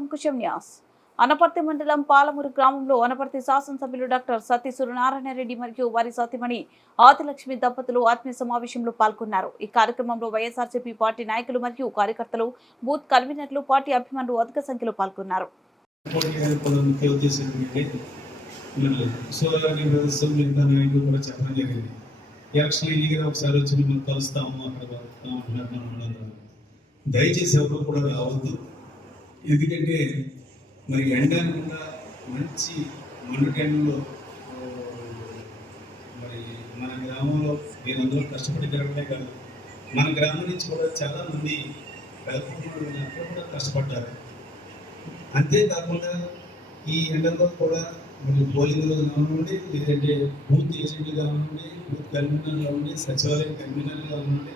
అంకుశం న్యాస్ అనపర్తి మండలం పాలమూరు గ్రామంలో అనపర్తి శాసనసభ్యులు డాక్టర్ సతీ సూర్యనారాయణ రెడ్డి మరియు వారి సతీమణి ఆదిలక్ష్మి దంపతులు ఆత్మీయ సమావేశంలో పాల్గొన్నారు. ఈ కార్యక్రమంలో వైఎస్ఆర్సీపీ పార్టీ నాయకులు మరియు కార్యకర్తలు బూత్ కన్వీనర్లు పార్టీ అభిమానులు అధిక సంఖ్యలో పాల్గొన్నారు. దయచేసి ఎవరు కూడా రావద్దు. ఎందుకంటే మరి ఎండకుండా మంచి మండుటెండలో మరి మన గ్రామంలో మీరందరూ కష్టపడి తిరగడే కాదు మన గ్రామం నుంచి కూడా చాలామంది కూడా కష్టపడ్డారు. అంతేకాకుండా ఈ ఎండలో కూడా మీరు పోలింగ్లో కానివ్వండి లేదంటే బూత్ ఏజెంట్లు కానివ్వండి బూత్ కన్వీనర్ కానివ్వండి సచివాలయం కన్వీనర్ కానివ్వండి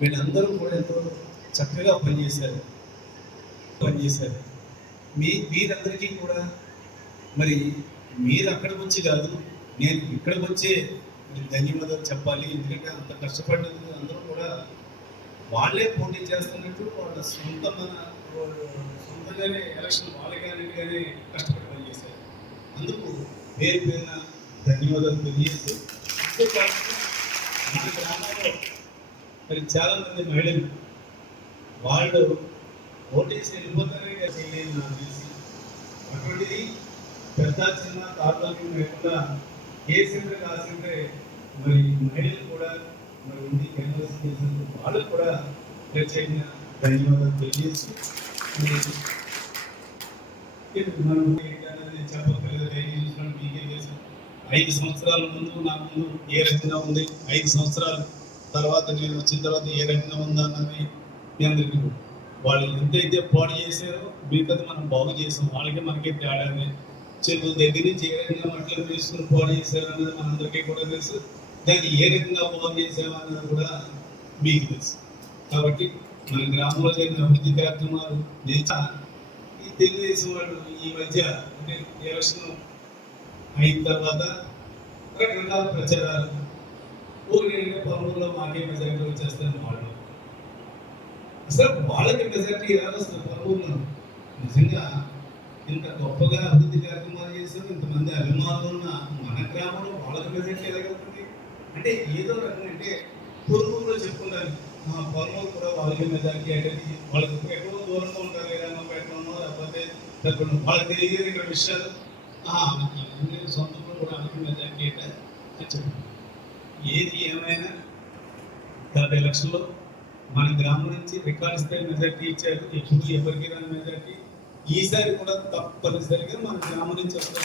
వీళ్ళందరూ కూడా ఎంతో చక్కగా పనిచేశారు. పనిచేశారు మీ మీరందరికీ కూడా మరి మీరు అక్కడికి వచ్చి కాదు నేను ఇక్కడికి వచ్చే ధన్యవాదాలు చెప్పాలి. ఎందుకంటే అంత కష్టపడినందుకు అందరూ కూడా వాళ్ళే పోటీ చేస్తున్నట్టు వాళ్ళ సొంత మన సొంతంగానే ఎలక్షన్ వాళ్ళగానే కానీ కష్టపడి పనిచేశారు అందుకు పేరు పేరున ధన్యవాదాలు తెలియజేస్తూ అంతేకాకుండా మన గ్రామంలో మరి చాలా మంది మహిళలు వాళ్ళు ఓటేసి వెళ్ళిపోతారే కదా తెలియదు నాకు తెలిసి. అటువంటిది పెద్ద చిన్న తారతమ్యం లేకుండా ఏ సెంటర్ ఆ సెంటర్ మరి మహిళలు కూడా మరి ఉంది. క్యాన్వాస్ చేసినందుకు వాళ్ళకు కూడా ప్రత్యేకంగా ధన్యవాదాలు తెలియజేసి మనం ఏంటనేది మీకే తెలుసు. ఐదు సంవత్సరాల ముందు నా ముందు ఏ రకంగా ఉంది? ఐదు సంవత్సరాలు తర్వాత నేను వచ్చిన తర్వాత ఏ రకంగా ఉందా అన్నది మీ అందరికీ వాళ్ళు ఎంతైతే పాడు చేశారో మిగతాది మనం బాగు చేసాం వాళ్ళకి మనకి తేడానే. చెరువుల దగ్గర నుంచి ఏ రకంగా మట్టిలో వేసుకుని పాడు చేశారు అన్నది మనందరికీ కూడా తెలుసు. దాన్ని ఏ రకంగా బాగు చేసామో అన్నది కూడా మీకు తెలుసు. కాబట్టి మన గ్రామంలో జరిగిన అభివృద్ధి కార్యక్రమాలు నేను ఈ తెలుగుదేశం వాళ్ళు ఈ మధ్య అంటే ఎలక్షన్ అయిన తర్వాత రకరకాల ప్రచారాలు. ఒకటి పనుల్లో మాకే మెజారిటీ వచ్చేస్తారని వాళ్ళు అసలు వాళ్ళకి మెజారిటీ ఎలా వస్తుంది పనుల్లో నిజంగా ఇంత గొప్పగా అభివృద్ధి కార్యక్రమాలు చేశారు ఇంతమంది అభిమానులు ఉన్న మన గ్రామంలో వాళ్ళకి మెజారిటీ ఎలాగవుతుంది అంటే ఏదో రకంగా అంటే పొరుగులో చెప్పుకుంటారు. మా పొరుగులు కూడా వాళ్ళకి మెజారిటీ అంటే వాళ్ళకి ఎక్కడో దూరంగా ఉంటారు ఏదైనా పెట్టడమో లేకపోతే తగ్గడం వాళ్ళకి తెలియదు ఇక్కడ విషయాలు. ఆ, సొంతంలో కూడా వాళ్ళకి మెజారిటీ అంటే చెప్పారు ఏది ఏమైనా గత ఎలక్షన్లో మన గ్రామం నుంచి రికార్డ్ స్థాయి మెజార్టీ ఇచ్చారు. ఎప్పుడు ఎవరికి రాని మెజార్టీ ఈసారి కూడా తప్పనిసరిగా మన గ్రామం నుంచి కూడా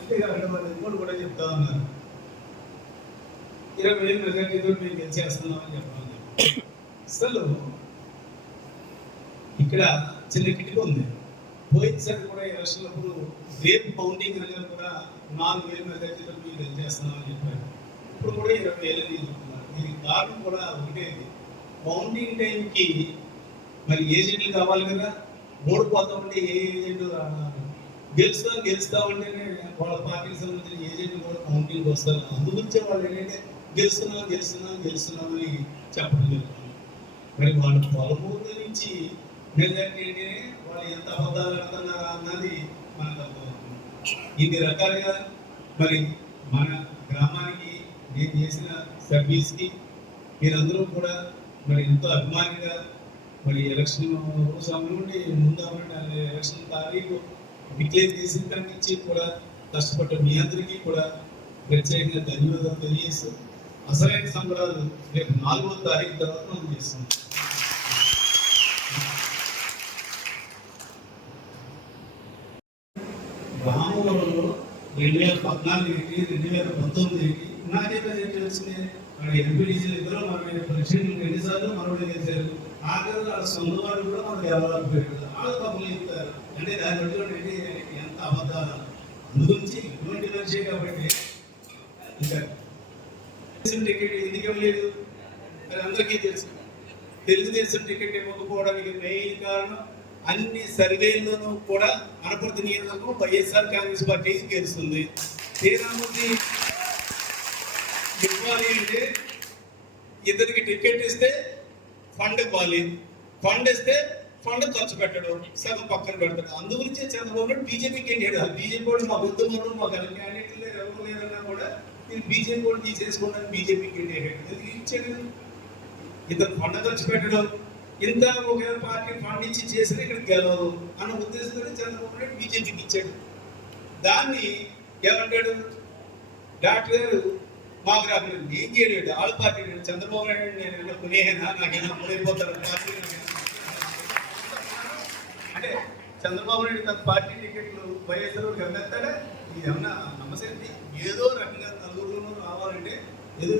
అంతేకాకుండా వాళ్ళు ఇంకోటి కూడా చెప్తా ఉన్నారు ఇరవై వేలు మెజార్టీతో మేము గెలిచేస్తున్నామని చెప్పాలని అసలు ఇక్కడ చిన్న కిటికీ ఉంది. పోయినసారి కూడా ఈ ఎలక్షన్లప్పుడు రేపు కౌంటింగ్ అనేది కూడా నాలుగు వేల మెజార్టీతో మీరు గెలిచేస్తున్నామని చెప్పారు. ఇప్పుడు కూడా ఇరవై వేలు చెప్తున్నారు దీనికి కారణం కూడా ఒకటే కౌంటింగ్ టైంకి మరి ఏజెంట్లు కావాలి కదా? ఓడిపోతా ఉంటే ఏ ఏజెంట్ రావాలి? గెలుస్తాం గెలుస్తా ఉంటేనే వాళ్ళ పార్టీకి సంబంధించిన ఏజెంట్లు కూడా కౌంటింగ్ వస్తారు. అందుగురించే వాళ్ళు ఏంటంటే గెలుస్తున్నాం గెలుస్తున్నాం గెలుస్తున్నాం అని చెప్పడం జరుగుతుంది. మరి వాళ్ళు పొలమూరు నుంచి మెజార్టీ అంటే వాళ్ళు ఎంత అబద్ధాలు ఆడుతున్నారా అన్నది మనకు అర్థమవుతుంది. ఇన్ని రకాలుగా మరి మన గ్రామానికి నేను చేసిన సర్వీస్కి మీరందరూ కూడా మరి ఎంతో అభిమానిగా మరి ఎలక్షన్ సమయం నుండి ముందు ఎలక్షన్ తారీఖు డిక్లేర్ చేసిన దాని నుంచి కూడా కష్టపడ్డ మీ అందరికీ కూడా ప్రత్యేకంగా ధన్యవాదాలు తెలియజేస్తూ అసలైన సంబరాలు రేపు నాలుగో తారీఖు తర్వాత మనం చేస్తున్నాం. రెండు వేల పద్నాలుగుకి రెండు వేల పంతొమ్మిదికి నాకే ప్రజెంట్ వచ్చింది అక్కడ ఎంపీడీసీలు ఇద్దరు మనం మీద ఎన్నిసార్లు మనోడే చేశారు ఆఖరి వాళ్ళ సొంత వాళ్ళు కూడా మనకు ఎవరు పెట్టారు వాళ్ళు తప్పులు ఇస్తారు అంటే దాని బట్టి ఎంత అబద్ధాలు అందుగురించి ఇటువంటి మనిషి కాబట్టి తెలుగుదేశం టికెట్ ఎందుకు ఇవ్వలేదు మరి అందరికీ తెలుసు తెలుగుదేశం టికెట్ ఇవ్వకపోవడానికి మెయిన్ కారణం అన్ని సర్వేల్లోనూ కూడా అనపర్తి నియోజకవర్గం వైఎస్ఆర్ కాంగ్రెస్ పార్టీ గెలుస్తుంది. శ్రీరామూర్తి ఇవ్వాలి అంటే ఇద్దరికి టికెట్ ఇస్తే ఫండ్ ఇవ్వాలి. ఫండ్ ఇస్తే ఫండ్ ఖర్చు పెట్టడం సగం పక్కన పెడతాడు. అందు గురించే చంద్రబాబు నాయుడు బీజేపీకి ఏంటి బీజేపీ కూడా మా ఉద్యమంలో మా గల క్యాండిడేట్లు ఎవరు లేదన్నా కూడా నేను బీజేపీ కూడా తీసేసుకోవడానికి బీజేపీకి ఏంటి ఎందుకు ఇచ్చాడు ఇతను ఫండ్ ఖర్చు పెట్టడం ఇంత ఒక పార్టీ ఫండ్ ఇచ్చి చేసిన ఇక్కడ గెలవదు అన్న ఉద్దేశంతో చంద్రబాబు నాయుడు బీజేపీకి ఇచ్చాడు. దాన్ని ఏమంటాడు? డాక్టర్ గారు మాకు రాదు ఏం చేయలేడు ఆల్ పార్టీ నేను చంద్రబాబు నాయుడు నేను కొనేనా? నాకేనా ముడిపోతాడు పార్టీ అంటే చంద్రబాబు నాయుడు తన పార్టీ టికెట్లు వైఎస్ఆర్ గమ్మెత్తాడా ఇది ఏమన్నా నమ్మసేంటి ఏదో రకంగా నలుగురులోనూ రావాలంటే ఏదో